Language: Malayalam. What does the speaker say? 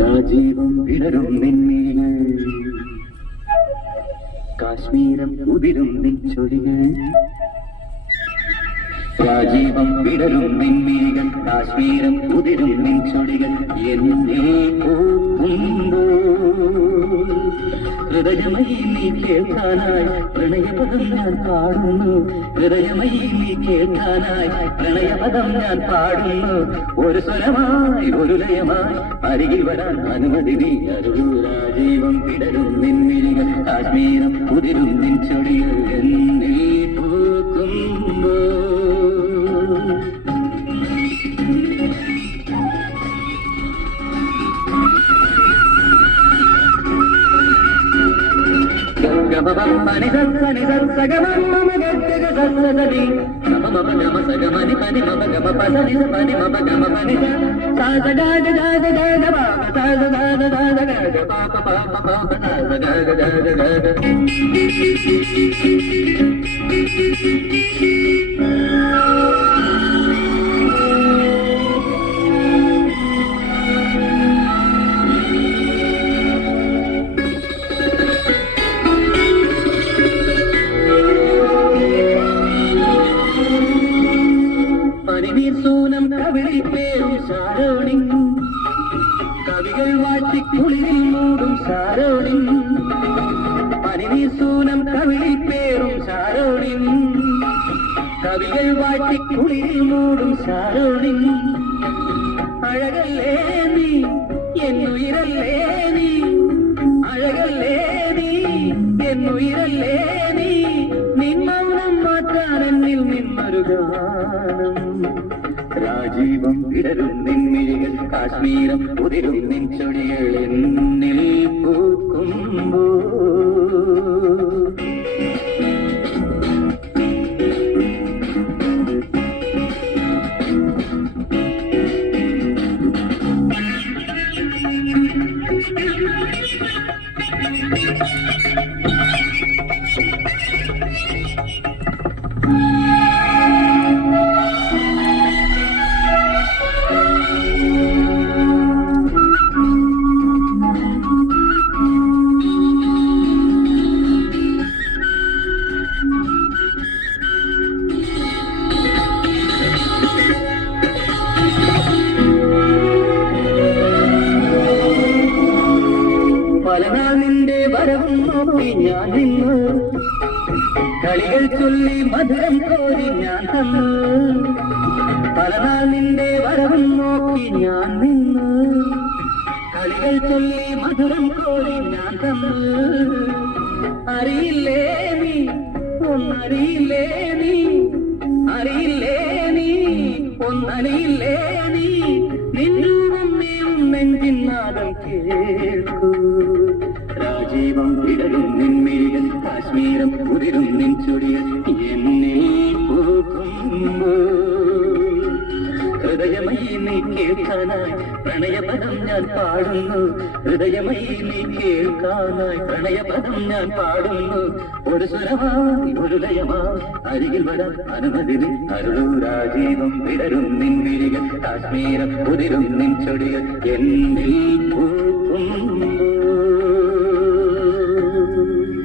രാജീവം വിടരും നിന്നികൾ, കാശ്മീരം ഉതിരും നിൻചൊടികൾ. രാജീവം വിടരും നിന്നികൾ, കാശ്മീരം ഉതിരും നിൻചൊടികൾ. എന്നെ പൂക്കുമ്പോൾ ഹൃദയമയി നീ കേൾക്കാനായി പ്രണയപദം ഞാൻ പാടുന്നു. ഹൃദയമയി നീ കേൾക്കാനായി പ്രണയപദം ഞാൻ പാടുന്നു. ഒരു സ്വരമായി ഒരു ലയമായി അരികിൽ വരാൻ അനുമതി നീ അരുളൂ. രാജീവം വിടരും നിന്നികൾ, കാശ്മീരം ഉതിരും നിൻചൊടികൾ. എന്നിൽ പൂക്കുമ്പോൾ పని సని సగమని మమ గగ్గ సని మమ మమ గమ సగమని పని మమ గమ పని పని మమ గమ పని సాజ గాజ గాజ గాజ బాబ సాజ గాజ గాజ గాజ పాప పాప పాప సాజ గాజ గాజ గాజ. സൂനം കവിളിൽ പേരും സാരോണി, കവികൾ വാറ്റി കുളിരിൽ മൂടും സാരോണി. പനിനീർ സൂനം കവിളിൽ പേരും സാരോണി, കവികൾ വാറ്റി കുളിരിൽ മൂടും സാരോണി. അഴകല്ലേ നീ എന്നുയിരല്ലേ നീ, അഴകല്ലേ നീ എന്നുയിരല്ലേ നീ. നിൻ മൗനം മാറ്റാൻ എന്നിൽ നിന്നൊരു ഗാനം. രാജീവം വിടരും നിൻമിഴികൾ, കാശ്മീരം ഉതിരും നിൻചൊടികൾ. എന്നിൽ പൂക്കുമ്പോൾ പലനാൾ നിന്റെ വരവും നോക്കി ഞാൻ നിന്നു, കളികൾ ചൊല്ലി മധുരം കോരി ഞാൻ തന്നു. പലനാൾ നിന്റെ വരവും നോക്കി ഞാൻ നിന്നു, കളികൾ ചൊല്ലി മധുരം കോരി ഞാൻ തന്നു. അറിയില്ലേ നീ ഒന്നറിയില്ലേ നീ, അറിയില്ലേ നീ ഒന്നറിയില്ലേ നീ. നിന്നൂറും നീയും നെഞ്ചിൻ നാദം കേൾക്കൂ. രാജീവം വിടരും നിൻമിഴികൾ, കാശ്മീരം ഉതിരും നിൻചൊടികൾ. എന്നിൽ പൂക്കുമ്പോൾ ഹൃദയമയി നീ കേൾക്കാനായി പ്രണയപദം ഞാൻ പാടുന്നു. ഹൃദയമയി നീ കേൾക്കാനായി പ്രണയപദം ഞാൻ പാടുന്നു. ഒരു സ്വരമായി ഒരു ലയമായി അരികിൽ വരാൻ അനുമതി നീ അരുളൂ. രാജീവം വിടരും നിൻമിഴികൾ, കാശ്മീരം ഉതിരും നിൻചൊടികൾ. എന്നിൽ പൂക്കുമ്പോൾ